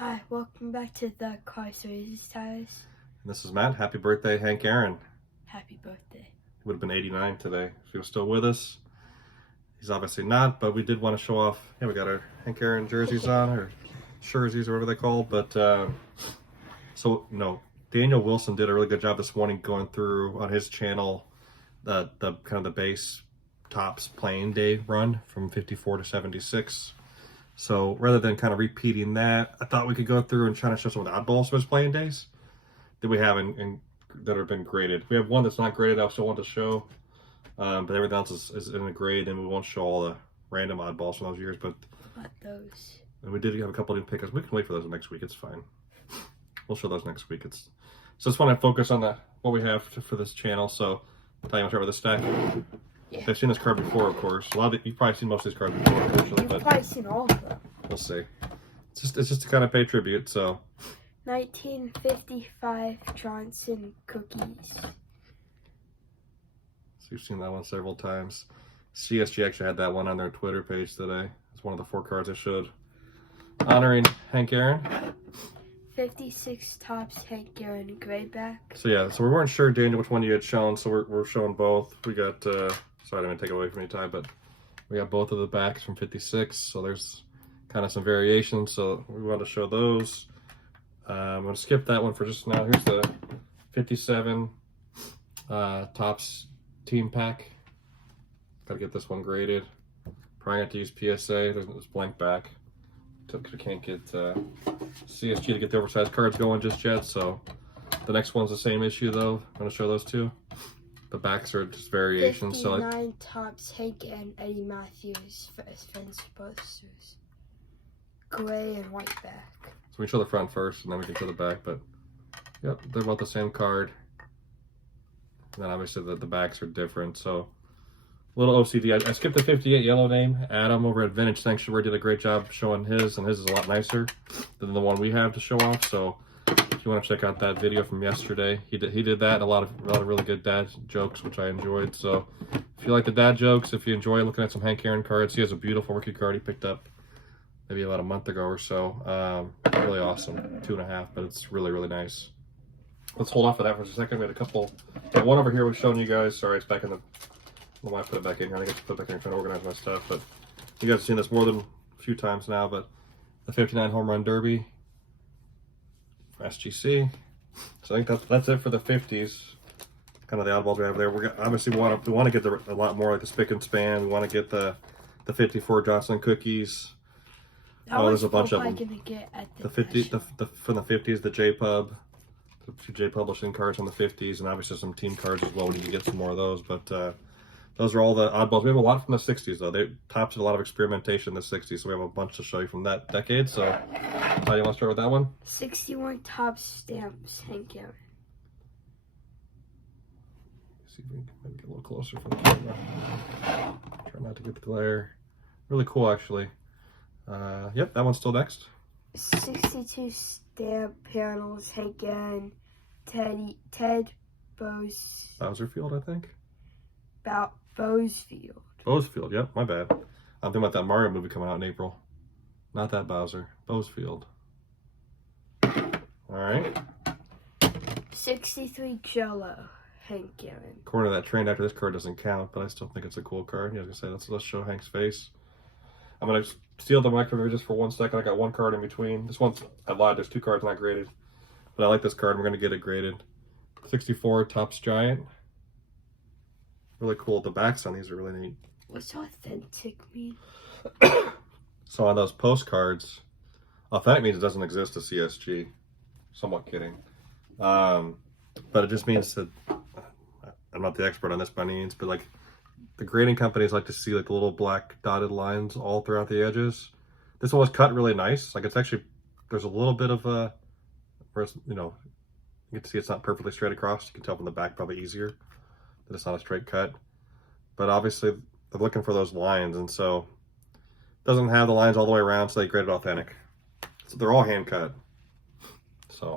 Hi, welcome back to the Car Series, Tires. This is Matt. Happy birthday, Hank Aaron. Happy birthday. He would have been 89 today if he was still with us. He's obviously not, but we did want to show off. Yeah, we got our Hank Aaron jerseys on, or jerseys, or whatever they call. But Daniel Wilson did a really good job this morning going through on his channel the kind of the base Topps playing day run from 54 to 76. So rather than kind of repeating that, I thought we could go through and try to show some of the oddballs of his playing days that we have that have been graded. We have one that's not graded I still want to show, but everything else is in a grade, and we won't show all the random oddballs from those years. But those. And we did have a couple new pickups. We can wait for those next week. It's fine. We'll show those next week. So just want to focus on what we have for this channel. So I'll tell you, I'll start with this stack. Yeah. I've seen this card before, of course. You've probably seen most of these cards before, unfortunately. You've probably seen all of them. We'll see. It's just to kind of pay tribute. So 1955 Johnson cookies. So you've seen that one several times. CSG actually had that one on their Twitter page today. It's one of the 4 cards I showed. Honoring Hank Aaron. 56 Topps Hank Aaron grayback. So yeah, so we weren't sure, Daniel, which one you had shown, so we're showing both. We got, sorry I didn't take it away from you, Ty, but we got both of the backs from 56, so there's kind of some variations, so we want to show those. I'm going to skip that one for just now. Here's the 57 Topps team pack. Got to get this one graded. Probably have to use PSA. There's this blank back. Because we can't get CSG to get the oversized cards going just yet, so the next one's the same issue though. I'm going to show those two. The backs are just variations. 59 Topps Hank and Eddie Matthews fence posters. Gray and white back. So we show the front first and then we can show the back, but yep, they're both the same card. And then obviously the backs are different, so little OCD. I skipped the 58 yellow name. Adam over at Vintage Sanctuary did a great job showing his, and his is a lot nicer than the one we have to show off. So if you want to check out that video from yesterday, he did that. A lot of really good dad jokes, which I enjoyed. So if you like the dad jokes, if you enjoy looking at some Hank Aaron cards, he has a beautiful rookie card he picked up maybe about a month ago or so. Really awesome, 2.5, but it's really, really nice. Let's hold off of that for a second. We had a couple. One over here was showing you guys. Sorry, it's back in the. I don't know why I put it back in here. I think I put it back in here trying to organize my stuff, but you guys have seen this more than a few times now. But the 59 Home Run Derby, SGC. So I think that's it for the 50s. Kind of the oddballs we have there. Obviously we want to get a lot more like the Spick and Span. We want to get the 54 Johnson cookies. There's a bunch of them. From the 50s, the J-Pub. A few J Publishing cards on the 50s, and obviously some team cards as well. We need to get some more of those, but those are all the oddballs. We have a lot from the 60s, though. They Topps did a lot of experimentation in the 60s, so we have a bunch to show you from that decade. So, how do you want to start with that one? 61 Topps stamps, Hank Aaron. See if we can maybe get a little closer from the camera. Try not to get the glare. Really cool, actually. Yep, that one's still next. 62 stamp panels, Hank Aaron, Ted Bowserfield, I think. Bozefield. Bozefield, yep, my bad. I'm thinking about that Mario movie coming out in April. Not that Bowser. Bozefield. Alright. 63 Jello, Hank Aaron. According to that trained actor, this card doesn't count, but I still think it's a cool card. Yeah, I was going to say, let's show Hank's face. I'm going to steal the mic from here just for 1 second. I got one card in between. This one's, I lied, there's 2 cards not graded. But I like this card. We're going to get it graded. 64 Topps Giant. Really cool. The backs on these are really neat. What's authentic mean? So on those postcards, authentic means it doesn't exist to CSG. Somewhat kidding. But it just means that, I'm not the expert on this by any means, but like the grading companies like to see like the little black dotted lines all throughout the edges. This one was cut really nice. Like it's actually, there's a little bit of a, you know, you can see it's not perfectly straight across. You can tell from the back probably easier that it's not a straight cut. But obviously they're looking for those lines, and so it doesn't have the lines all the way around, so they graded authentic. So they're all hand cut. So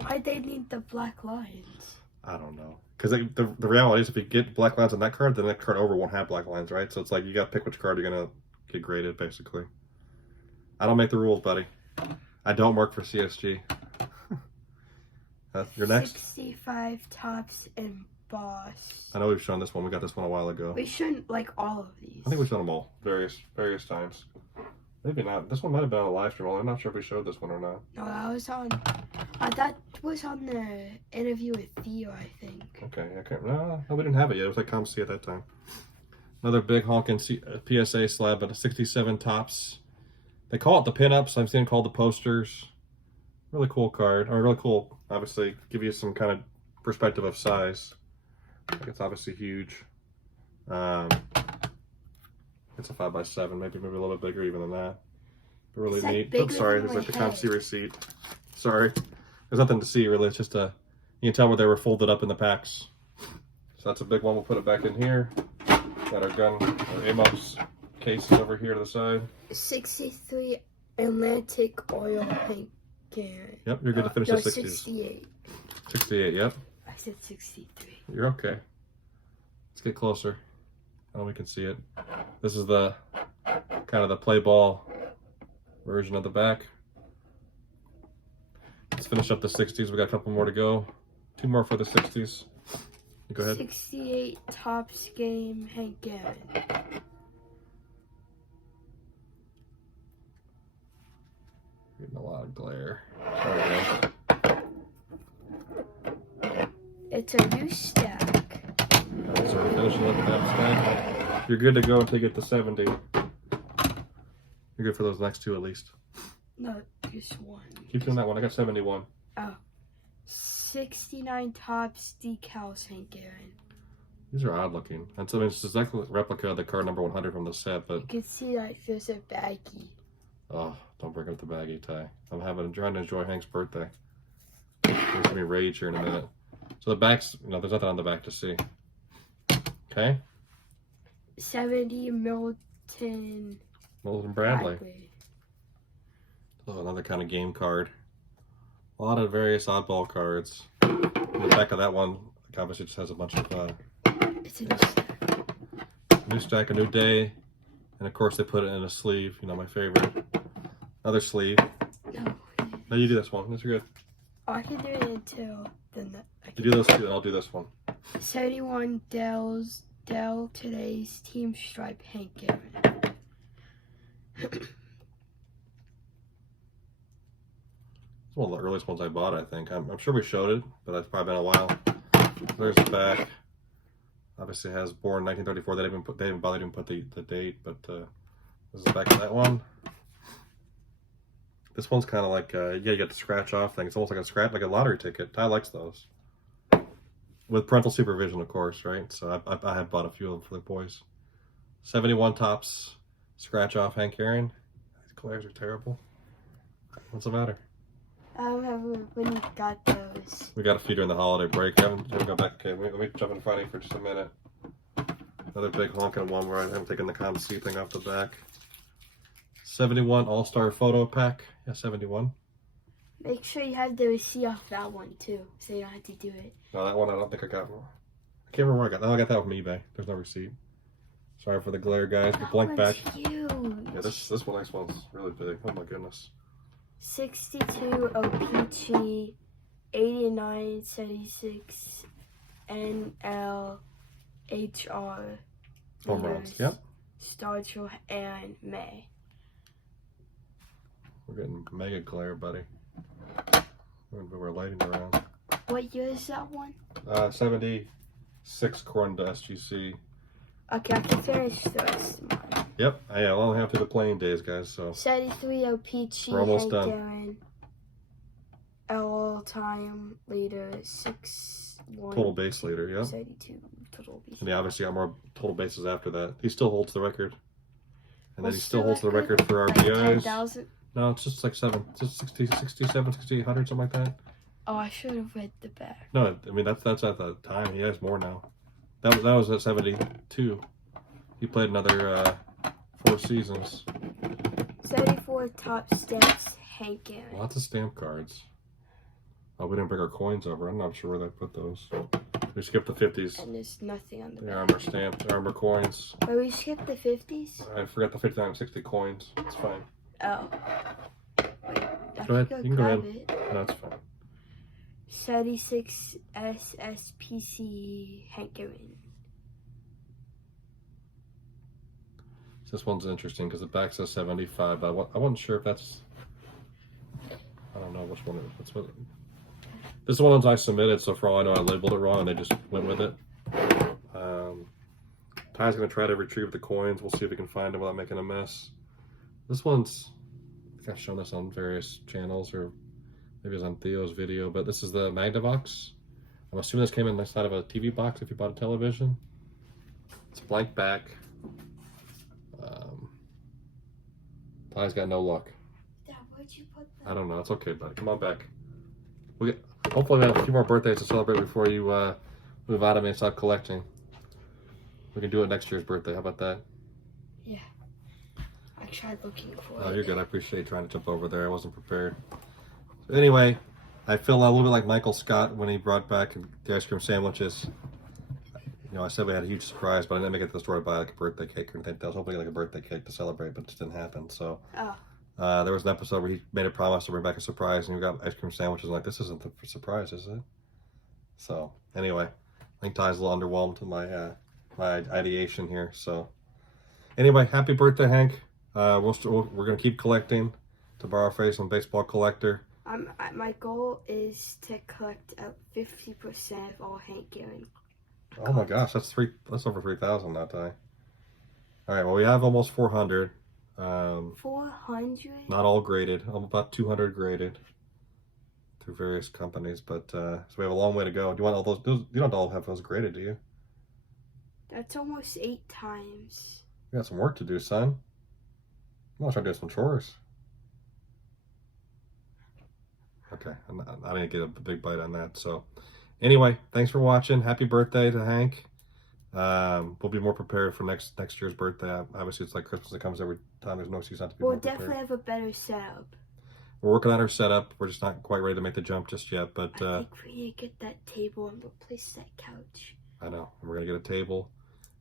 why'd they need the black lines? I don't know. Because the reality is if you get black lines on that card, then that card over won't have black lines, right? So it's like you got to pick which card you're going to get graded, basically. I don't make the rules, buddy. I don't work for CSG. You're next. 65 tops and boss. I know we've shown this one. We got this one a while ago. We shouldn't like all of these. I think we've shown them all various times. Maybe not. This one might have been on a live stream. I'm not sure if we showed this one or not. No, that was on. That was on the interview with Theo, I think. Okay, no, we didn't have it yet. It was like ComC at that time. Another big honking PSA slab, but a 67 tops. They call it the pinups. I've seen it called the posters. Really cool card, or really cool. Obviously, give you some kind of perspective of size. Like it's obviously huge. It's a 5x7, maybe a little bit bigger even than that. But really It's like neat. bigger Oops, sorry, than there's like the my ComC receipt. Sorry, there's nothing to see really. It's just you can tell where they were folded up in the packs. So that's a big one. We'll put it back in here. Got our gun, our Amos cases over here to the side. 63 Atlantic oil paint can. Yep, you're good to finish the 60s. 68. 68, yep. I said 63. You're okay. Let's get closer. Oh, we can see it. This is the kind of the play ball version of the back. Let's finish up the 60s. We got a couple more to go. 2 more for the 60s. Go ahead. 68 Topps game Hank Aaron. Getting a lot of glare. Sorry, guys. It's a new stack. Alright, so we're finishing up that stack. You're good to go until you get to 70. You're good for those next 2 at least. No, just one. Keep doing that one. I got 71. Oh. 69 Topps decals Hank Aaron. These are odd looking. And so it's exactly a replica of the card number 100 from the set, but You can see like there's a baggie. oh, don't bring up the baggy tie. I'm trying to enjoy Hank's birthday. There's gonna be rage here in a minute. So the back's, there's nothing on the back to see. Okay. 70 Milton Bradley. Oh, another kind of game card. A lot of various oddball cards. In the back of that one, obviously just has a bunch of It's a new stack. new stack, a new day, and of course they put it in a sleeve. My favorite. Another sleeve. No, you do this one. This is good. Oh, I can do it until then. You do those two, and I'll do this one. 71 Dell today's Team Stripe Hank Aaron. It's one of the earliest ones I bought, I think. I'm sure we showed it, but that's probably been a while. There's the back. Obviously it has born 1934. They didn't bother to put the date, but this is the back of that one. This one's kind of like, you got the scratch off thing. It's almost like a lottery ticket. Ty likes those. With parental supervision, of course, right? So I have bought a few of them for the boys. 71 Topps scratch off Hank Aaron. These glares are terrible. What's the matter? I don't have when you got those. We got a few during the holiday break. Haven't gone back. Okay, let me jump in front of you for just a minute. Another big honking one where I haven't taken the ComC thing off the back. 71 All-Star Photo Pack. Yeah, 71. Make sure you have the receipt off that one too, so you don't have to do it. No, that one I don't think I got. I can't remember where I got that. I got that from eBay. There's no receipt. Sorry for the glare, guys. The blank back. Huge. Yeah, this next one's really big. Oh my goodness. 62 OPG, 89 76 NL HR. Home runs. Yep. Starcher and May. We're getting mega glare, buddy. We're lighting around. What year is that one? 76 Corn to SGC. Okay, I can finish the rest of mine. Yep. I'll only have to the playing days, guys. So 73 OPG. we're almost Hank done. Aaron, all-time leader 6-1. Total base leader. Yep. 72 total base. And he obviously got more total bases after that. He still holds the record. And then What's he still the holds the record? record for Like RBIs. 10,000? No, it's just like 67, 6,800, something like that. Oh, I should have read the back. No, I mean that's at the time. He has more now. That was at 72. He played another 4 seasons. 74 top stamps Hank Aaron. Lots of stamp cards. Oh, we didn't bring our coins over. I'm not sure where they put those. We skipped the 50s. And there's nothing on the The back. armor stamp, armor coins. But we skipped the 50s? I forgot the 59 and 60 coins. It's fine. Oh. Wait, Go ahead. Go You can go grab ahead. it. No, that's fine. 76 SSPC Hank Aaron. This one's interesting because the back says 75, but I wasn't sure if that's. I don't know which one it is. This is one of the ones I submitted, so for all I know, I labeled it wrong and they just went with it. Ty's going to try to retrieve the coins. We'll see if we can find them without making a mess. This one's. I think I've shown this on various channels, or maybe it was on Theo's video, but this is the Magnavox. I'm assuming this came in inside of a TV box if you bought a television. It's blank back. Ty's got no luck. Dad, where'd you put that? I don't know. It's okay, buddy. Come on back. Hopefully we have a few more birthdays to celebrate before you move out of me and stop collecting. We can do it next year's birthday. How about that? Yeah. I tried looking for it. Oh, you're good. I appreciate you trying to jump over there. I wasn't prepared. So anyway, I feel a little bit like Michael Scott when he brought back the ice cream sandwiches. You know, I said we had a huge surprise, but I didn't make it to the store to buy like a birthday cake or anything. I was hoping like a birthday cake to celebrate, but it just didn't happen. So there was an episode where he made a promise to bring back a surprise, and we got ice cream sandwiches. I'm like, this isn't the surprise, is it? So anyway, I think Ty's a little underwhelmed with my ideation here. So anyway, happy birthday, Hank. We're gonna keep collecting. To borrow a phrase from Baseball Collector. My goal is to collect 50% of all Hank Aaron. Oh my gosh, that's over 3,000 now, Ty. All right, well we have almost 400. 400? Not all graded. About 200 graded through various companies, but so we have a long way to go. Do you want all those? You don't all have those graded, do you? That's almost 8 times. You got some work to do, son. I'm trying to do some chores. Okay, I didn't get a big bite on that. So anyway, thanks for watching. Happy birthday to Hank. We'll be more prepared for next year's birthday. Obviously, it's like Christmas that comes every time. There's no excuse not to be more prepared. We'll definitely have a better setup. We're working on our setup. We're just not quite ready to make the jump just yet. But I think we need to get that table and replace that couch. I know. And we're going to get a table.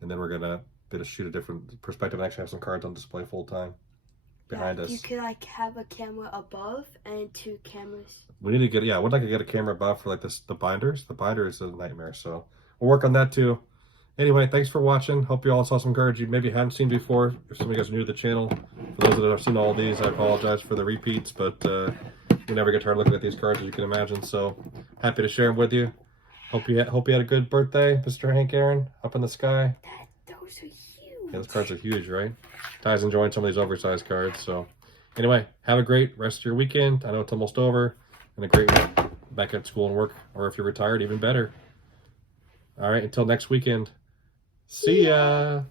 And then we're going to be able to shoot a different perspective and actually have some cards on display full time behind us. You could like have a camera above and 2 cameras. We need to get, I would like to get a camera above for like the binders. The binder is a nightmare. So we'll work on that too. Anyway, thanks for watching. Hope you all saw some cards you maybe haven't seen before. If some of you guys are new to the channel, for those that have seen all of these, I apologize for the repeats, but we never get tired of looking at these cards, as you can imagine. So happy to share them with you. Hope you had a good birthday, Mr. Hank Aaron, up in the sky. Those are huge. Yeah, those cards are huge, right? Ty's enjoying some of these oversized cards. So anyway, have a great rest of your weekend. I know it's almost over, and a great week back at school and work, or if you're retired, even better. All right, until next weekend. See ya.